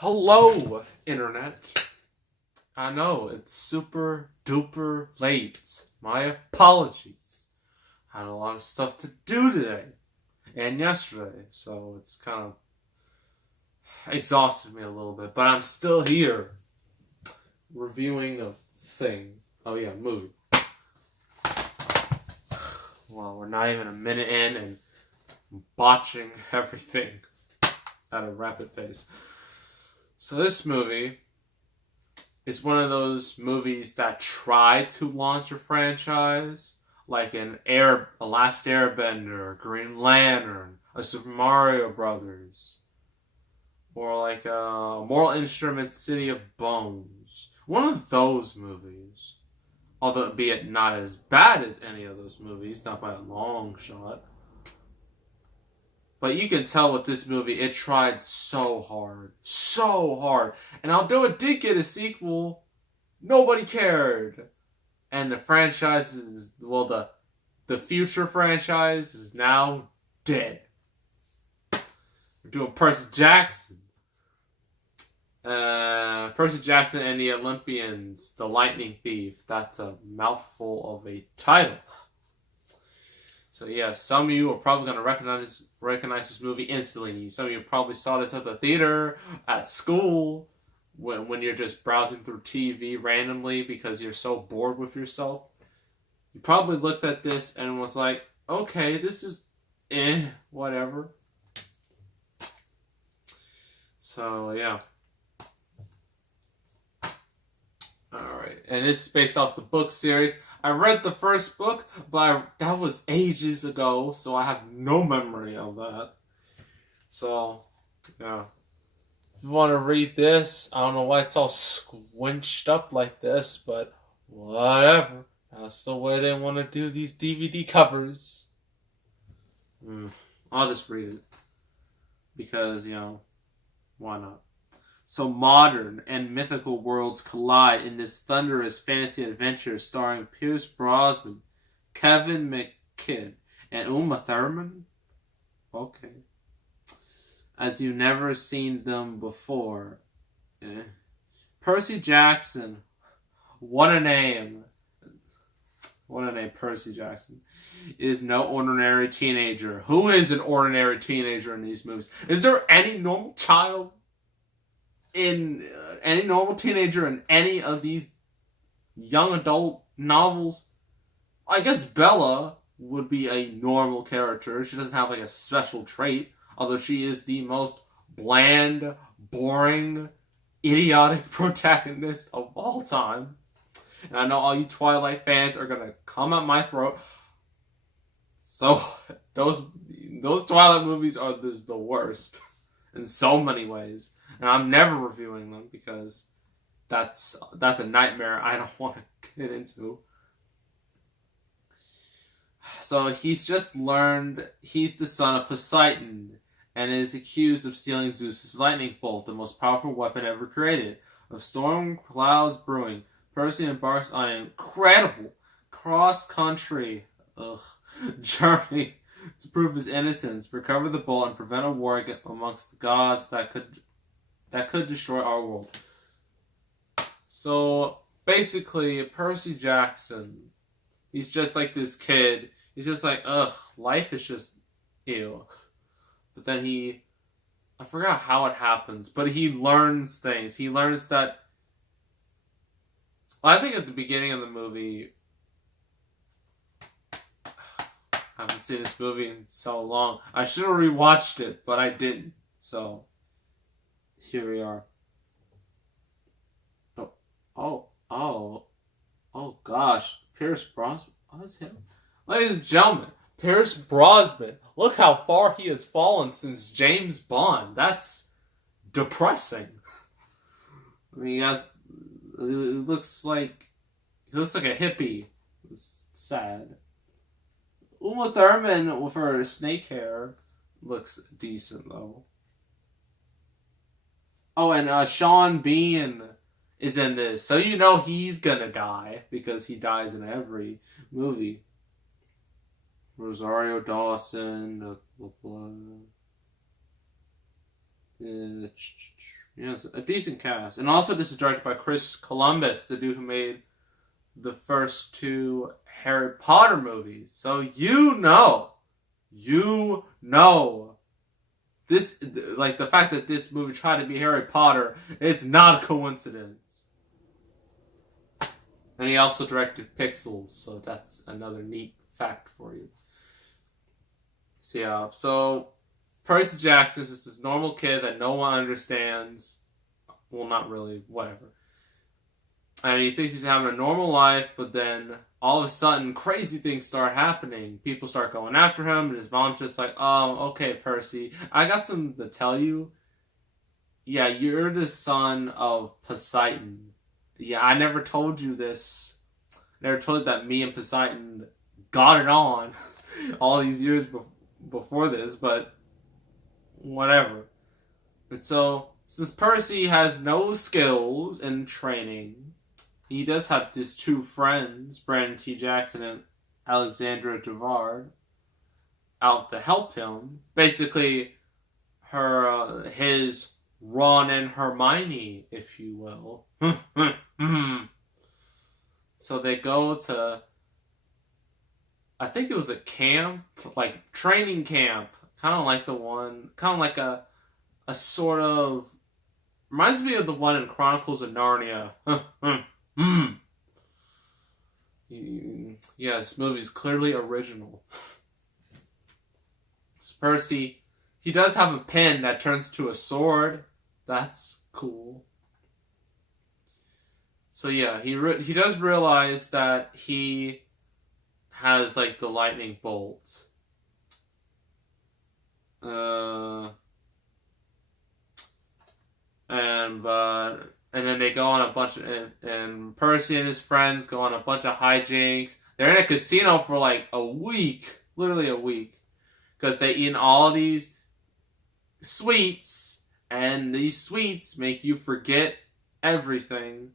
Hello, Internet. I know, it's super duper late. My apologies. Had a lot of stuff to do today and yesterday, so it's kind of exhausted me a little bit, but I'm still here reviewing a thing. Oh, yeah, movie. Well, we're not even a minute in and botching everything at a rapid pace. So, this movie is one of those movies that try to launch a franchise, like a Last Airbender, Green Lantern, a Super Mario Brothers, or like a Moral Instrument City of Bones. One of those movies, although be it not as bad as any of those movies, not by a long shot. But you can tell with this movie, it tried so hard. And although it did get a sequel, nobody cared. And the franchise is, well, the future franchise is now dead. We're doing Percy Jackson. Percy Jackson and the Olympians, the Lightning Thief. That's a mouthful of a title. So yeah, some of you are probably going to recognize this movie instantly. Some of you probably saw this at the theater, at school, when you're just browsing through TV randomly because you're so bored with yourself. You probably looked at this and was like, okay, this is whatever. So yeah. Alright, and this is based off the book series. I read the first book, but that was ages ago, so I have no memory of that. So, yeah. If you want to read this, I don't know why it's all squinched up like this, but whatever. That's the way they want to do these DVD covers. I'll just read it. Because, why not? So modern and mythical worlds collide in this thunderous fantasy adventure starring Pierce Brosnan, Kevin McKidd, and Uma Thurman? Okay. As you've never seen them before. Percy Jackson. What a name. What a name, Percy Jackson. Is no ordinary teenager. Who is an ordinary teenager in these movies? Is there any normal child any normal teenager in any of these young adult novels? I guess Bella would be a normal character. She doesn't have like a special trait, although she is the most bland, boring, idiotic protagonist of all time. And I know all you Twilight fans are gonna come at my throat. So those Twilight movies are the worst in so many ways. And I'm never reviewing them because that's a nightmare I don't want to get into. So he's just learned he's the son of Poseidon and is accused of stealing Zeus's lightning bolt, the most powerful weapon ever created. With storm clouds brewing, Percy embarks on an incredible cross-country journey to prove his innocence, recover the bolt, and prevent a war amongst the gods that could destroy our world. So, basically, Percy Jackson, he's just like this kid. He's just like, life is just ew. But then I forgot how it happens, but he learns things. He learns that, I think at the beginning of the movie, I haven't seen this movie in so long. I should have rewatched it, but I didn't. So, here we are. Oh gosh. Pierce Brosnan. Oh, that's him. Ladies and gentlemen, Pierce Brosnan. Look how far he has fallen since James Bond. That's depressing. I mean, he looks like a hippie. It's sad. Uma Thurman with her snake hair looks decent though. Oh, and Sean Bean is in this. So you know he's gonna die, because he dies in every movie. Rosario Dawson, Yeah, it's a decent cast. And also, this is directed by Chris Columbus, the dude who made the first two Harry Potter movies. So you know, this, like, the fact that this movie tried to be Harry Potter, it's not a coincidence. And he also directed Pixels, so that's another neat fact for you. So yeah, so Percy Jackson is just this normal kid that no one understands. Well, not really, whatever. And he thinks he's having a normal life, but then all of a sudden, crazy things start happening. People start going after him, and his mom's just like, oh, okay, Percy, I got something to tell you. Yeah, you're the son of Poseidon. Yeah, I never told you this. I never told you that me and Poseidon got it on all these years before this, but whatever. And so, since Percy has no skills in training, he does have his two friends, Brandon T. Jackson and Alexandra Devard, out to help him. Basically, his Ron and Hermione, if you will. So they go to, I think it was a camp, like training camp, kind of like a sort of, reminds me of the one in Chronicles of Narnia. Yeah, this movie's clearly original. Percy, he does have a pen that turns to a sword. That's cool. So yeah, he does realize that he has, like, the lightning bolt. And then they go on a bunch of, and Percy and his friends go on a bunch of hijinks. They're in a casino for like a week, literally a week, because they eat all these sweets, and these sweets make you forget everything,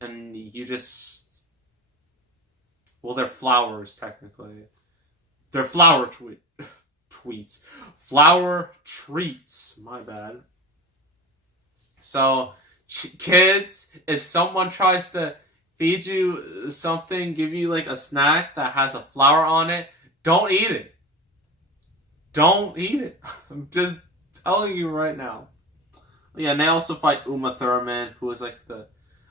and you just, well, they're flowers technically. They're flower tweets. Flower treats. My bad. So, kids, if someone tries to feed you something, give you like a snack that has a flower on it, don't eat it. Don't eat it. I'm just telling you right now. Yeah, and they also fight Uma Thurman, who is like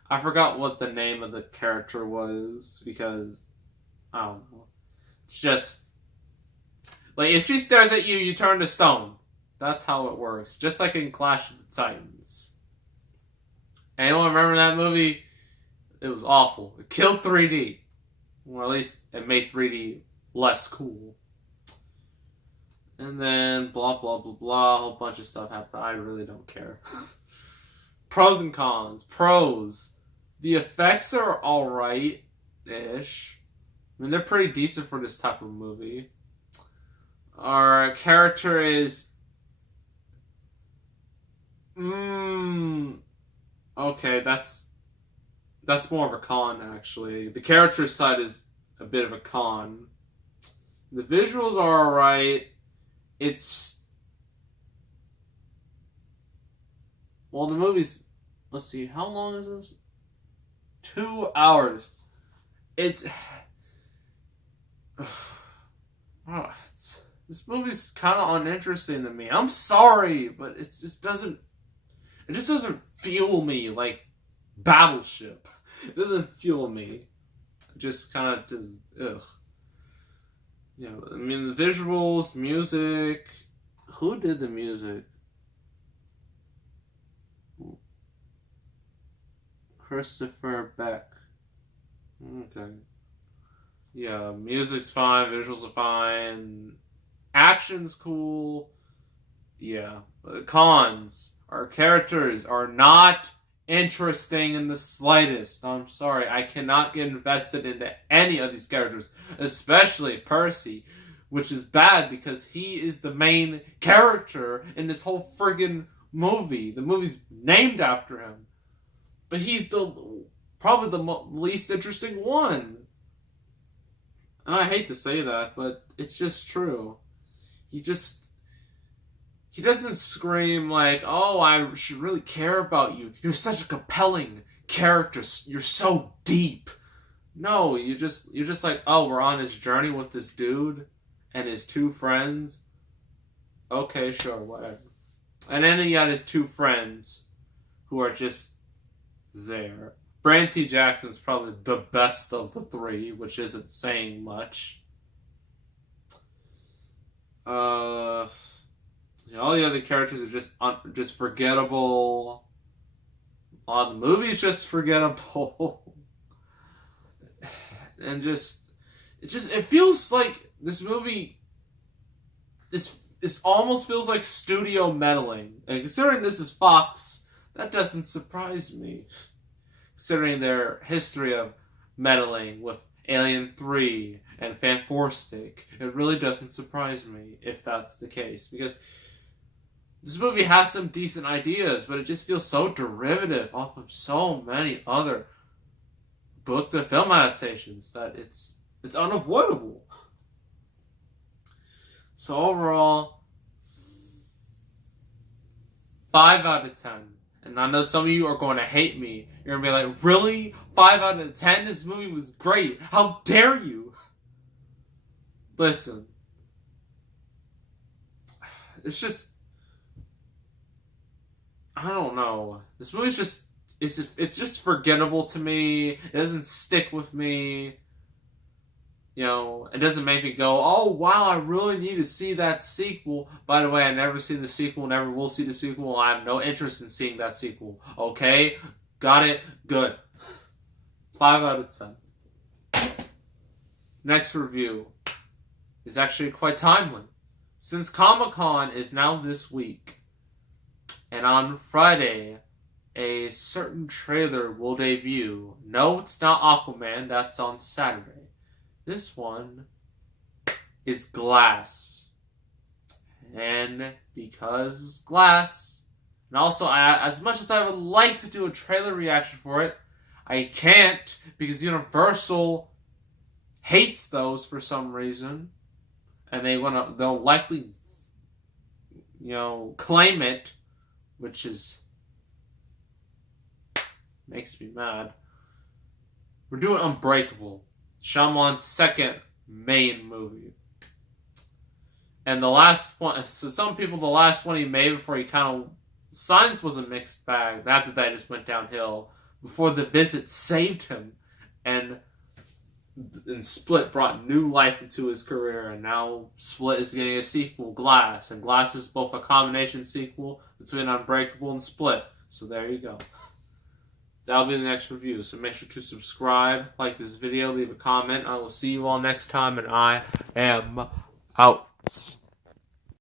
I forgot what the name of the character was, because, I don't know. It's just, like, if she stares at you, you turn to stone. That's how it works. Just like in Clash of the Titans. Anyone remember that movie? It was awful. It killed 3D. Or at least it made 3D less cool. And then blah, blah, blah, blah. A whole bunch of stuff happened. I really don't care. Pros and cons. Pros. The effects are alright-ish. I mean, they're pretty decent for this type of movie. Our character is... Okay, that's more of a con, actually. The character side is a bit of a con. The visuals are alright. It's... Well, the movie's... Let's see, how long is this? 2 hours. This movie's kind of uninteresting to me. I'm sorry, but it just doesn't fuel me like Battleship. It doesn't fuel me. It just kind of just, ugh. Yeah, I mean, the visuals, music. Who did the music? Christopher Beck. Okay. Yeah, music's fine, visuals are fine, action's cool. Yeah. Cons. Our characters are not interesting in the slightest. I'm sorry, I cannot get invested into any of these characters, especially Percy, which is bad because he is the main character in this whole friggin' movie. The movie's named after him. But he's probably the least interesting one. And I hate to say that, but it's just true. He he doesn't scream like, "Oh, I should really care about you. You're such a compelling character. You're so deep." No, you're just like, "Oh, we're on this journey with this dude and his two friends." Okay, sure, whatever. And then he got his two friends who are just there. Brand T. Jackson's probably the best of the three, which isn't saying much. All the other characters are just forgettable. A lot of the movie's just forgettable. And it feels like this movie, this almost feels like studio meddling. And considering this is Fox, that doesn't surprise me. Considering their history of meddling with Alien 3 and Fanforstic, it really doesn't surprise me if that's the case. Because this movie has some decent ideas, but it just feels so derivative off of so many other book to film adaptations that it's unavoidable. So overall, 5 out of 10. And I know some of you are going to hate me. You're going to be like, really? 5 out of 10? This movie was great. How dare you? Listen. It's just... I don't know. This movie's just... It's just forgettable to me. It doesn't stick with me. You know, it doesn't make me go, "Oh, wow, I really need to see that sequel." By the way, I never seen the sequel, never will see the sequel. I have no interest in seeing that sequel. Okay? Got it? Good. 5 out of 10. Next review is actually quite timely. Since Comic-Con is now this week, and on Friday, a certain trailer will debut. No, it's not Aquaman. That's on Saturday. This one is Glass. And because Glass, and also as much as I would like to do a trailer reaction for it, I can't because Universal hates those for some reason. And they'll likely, claim it, which makes me mad. We're doing Unbreakable, Shyamalan's second main movie. And the last one, so some people, the last one he made before he Signs was a mixed bag. After that, it just went downhill. Before The Visit saved him, and Split brought new life into his career, and now Split is getting a sequel, Glass. And Glass is both a combination sequel between Unbreakable and Split. So there you go. That'll be the next review. So make sure to subscribe, like this video, leave a comment. I will see you all next time, and I am out.